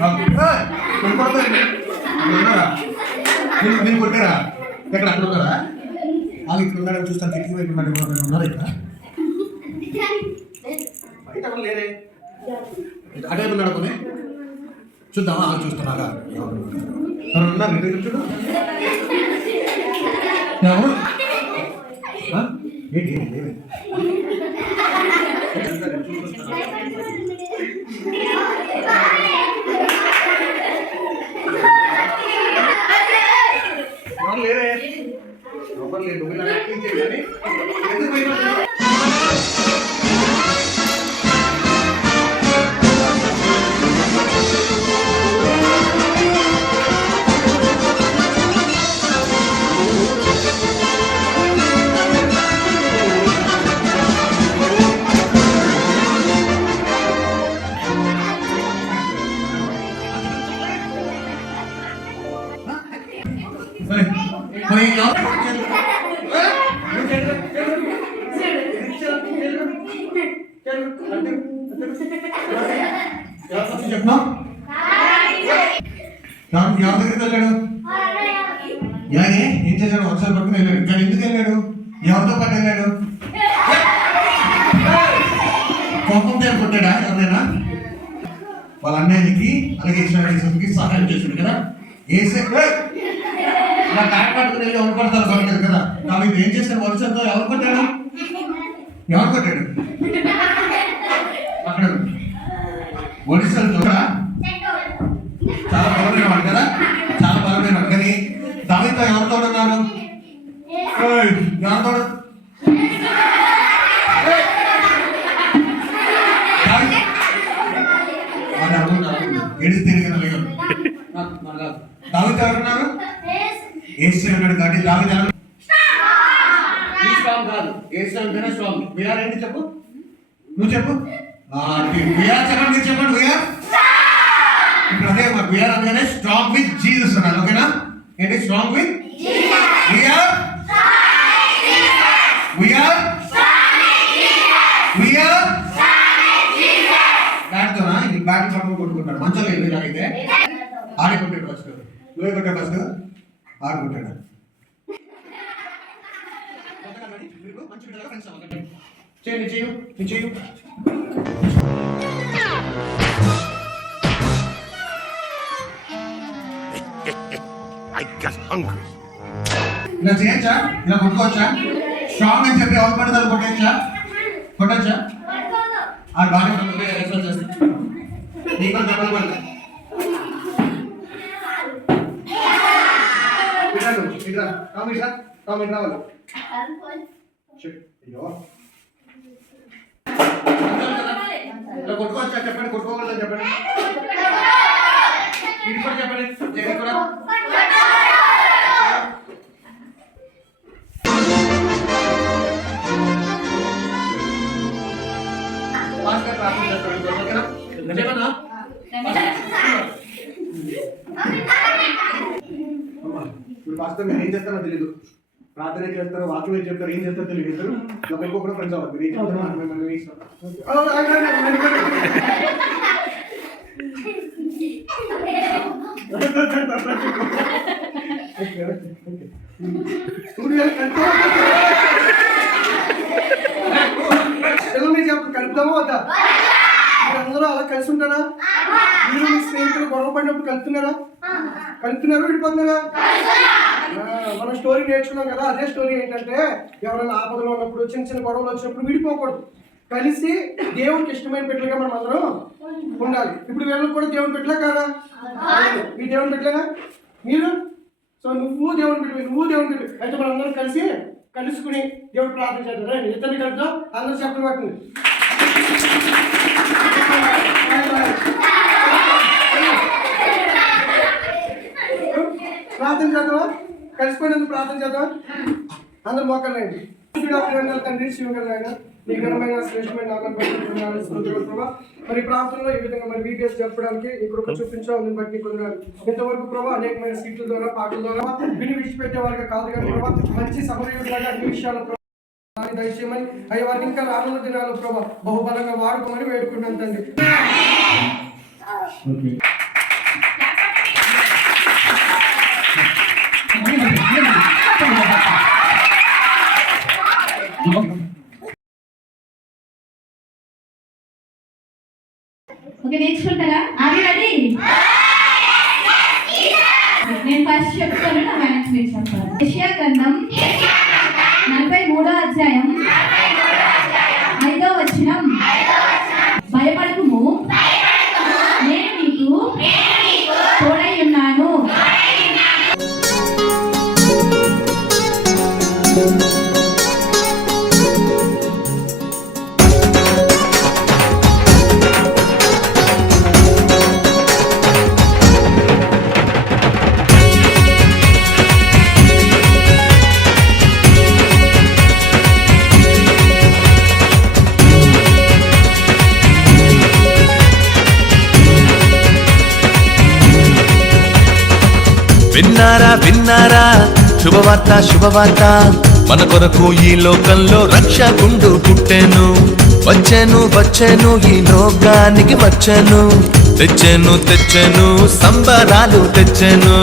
బాబు నేను కొట్టారా ఎక్కడ అక్కడ ఉన్నారా? వాళ్ళు ఇక్కడ ఉన్నారని చూస్తాను. కిటికీ వైపు ఉన్నారా ఇక్కడ? బయట ఎవరు లేరే. అటే ఉన్నాడు కొని చూద్దామా? వాళ్ళు చూస్తున్నారా? ఎవరు ఉన్నారు? చూడు ఏంటి లేరే లేదు. చెప్పినా ఎవరి దగ్గరికి వెళ్ళాడు? ఇలాగే ఏం చేశాడు? వర్షాలు పట్టుకుని వెళ్ళాడు. కానీ ఎందుకు వెళ్ళాడు? ఎవరితో పాటు వెళ్ళాడు? కోపం పేరు కొట్టాడా ఎవరైనా? వాళ్ళ అన్నయ్యకి అలాగే ఇస్రాయేలీకి సహాయం చేశాడు కదా. ఇలా కాయ పట్టుకుని వెళ్ళి ఎవరు పడతారు పడతారు కదా. కాబట్టి ఏం చేశాడు? వర్షంతో ఎవరు కొట్టాడు? ఎవరు కొట్టాడు? అక్కడ ఒడిశాలు చాలా బలమైన వాడు కదా, చాలా బలమైన వాడు. కానీ దావీదుతో ఎవరితో ఉన్నారు? ఎవరితో ఏడిస్తే దావీదుతో ఎవరున్నారు? ఏసీ ఉన్నాడు. కాబట్టి దావీదు స్ట్రాంగ్ కాదు, ఏసీ అంటేనే స్ట్రాంగ్. వీఆర్ ఏంటి చెప్పు, నువ్వు చెప్పు. వీఆర్ చెప్పండి, మీరు చెప్పండి. వీఆర్ ఇప్పుడు అదే వీఆర్ అనగానే స్ట్రాంగ్ విత్ జీసస్ అన్నారు. ఓకేనా? ఏంటి స్ట్రాంగ్ విత్ వీఆర్ వీఆర్ వీఆర్ బ్యాట్తోనా? ఇది బ్యాట్ పట్టుకుని కొట్టుకుంటాడు. మంచం లేదు ఇలాగైతే ఆడి కొట్టాడు. ఫస్ట్ నువ్వే కొట్టాడు. ఫస్ట్ ఆడు కొట్టాడు. చేయండి, చేయు చేయు. ఇలా చేయొచ్చా? ఇలా కొట్టుకోవచ్చా? స్ట్రాంగ్ అని చెప్పి ఎవరు పడతారు కొట్టచ్చా? కొట్టచ్చా? అది బాగా ఎక్సర్సైజ్ చేస్తాను. నీకు దెబ్బలు పడతాయి. రావాలి. ఇలా కొట్టుకోవచ్చా? చెప్పండి. కొట్టుకోగలదా చెప్పండి. ఇది కూడా చెప్పండి. కూడా ఇప్పుడు పాస్టర్ మీరు ఏం చేస్తారో తెలియదు. ప్రార్థన చేస్తారు, వాక్యం ఏం చెప్తారు, ఏం చేస్తారో తెలియదు. ఒకరికి కూడా ఫ్రెండ్స్ అవ్వాలి. మీరు ఏం చెప్తారు కలుపుదామా వద్దా? అందరూ అలా కలిసి ఉంటారా? మీరు మీ స్నేహితులు గొడవ పడినప్పుడు కలుపుతున్నారు విడిపోతున్నారా? మనం స్టోరీ నేర్చుకున్నాం కదా. అదే స్టోరీ ఏంటంటే ఎవరైనా ఆపదలో ఉన్నప్పుడు, చిన్న చిన్న గొడవలు వచ్చినప్పుడు విడిపోకూడదు. కలిసి దేవుడికి ఇష్టమైన బిడ్డలుగా మనం అందరం ఉండాలి. ఇప్పుడు వీళ్ళకి కూడా దేవుని బిడ్డలే కాదా? మీ దేవుని బిడ్డలేనా మీరు? సో నువ్వు దేవుని బిడ్డ అయితే మనం అందరం కలుసుకుని దేవుడు ప్రార్థన చేద్దాం. ఇద్దరిని కలుద్దాం. అందరూ చెప్పలు పట్టింది. ప్రార్థన చేద్దామా? కలిసిపోయినందుకు ప్రార్థన చేద్దాం. అందరూ మోకాళ్ళండి. తండ్రి శివ గారు మీ ఘనమైన శ్రేష్టమైన నామాన్ని బట్టి స్తోత్రాలు ప్రభా. మరి ప్రాంతంలో ఈ విధంగా మరి వీపీఎస్ జరపడానికి ఈ కృప చూపించడం బట్టి కొందరు ఇంతవరకు ప్రభావ అనేకమైన సీట్ల ద్వారా పాటల ద్వారా విని విడిచిపెట్టే వారికి కాదు కానీ ప్రభావ మంచి సమరయుడిలాగా అన్ని విషయాలు దయచేయమని అయ్యే వారికి ఇంకా రానున్న దినాలు ప్రభావ బహుబలంగా వాడుకోమని వేడుకుంటాను తండ్రి. ఓకే, నేర్చుకుంటారా? Are you ready? నేను ఫస్ట్ చెప్తాను, నా వెనక్కి మీరు చెప్పాలి. యెషయా గ్రంథం 43వ అధ్యాయం 5వ వచనం. భయపడకుము, నేను నీకు తోడై ఉన్నాను. విన్నారా విన్నారా, శుభవార్త శుభవార్త, మన కొరకు ఈ లోకంలో రక్షకుండు పుట్టెను. వచ్చెను వచ్చెను ఈ లోకానికి వచ్చెను, తెచ్చెను తెచ్చెను సంబరాలు తెచ్చెను.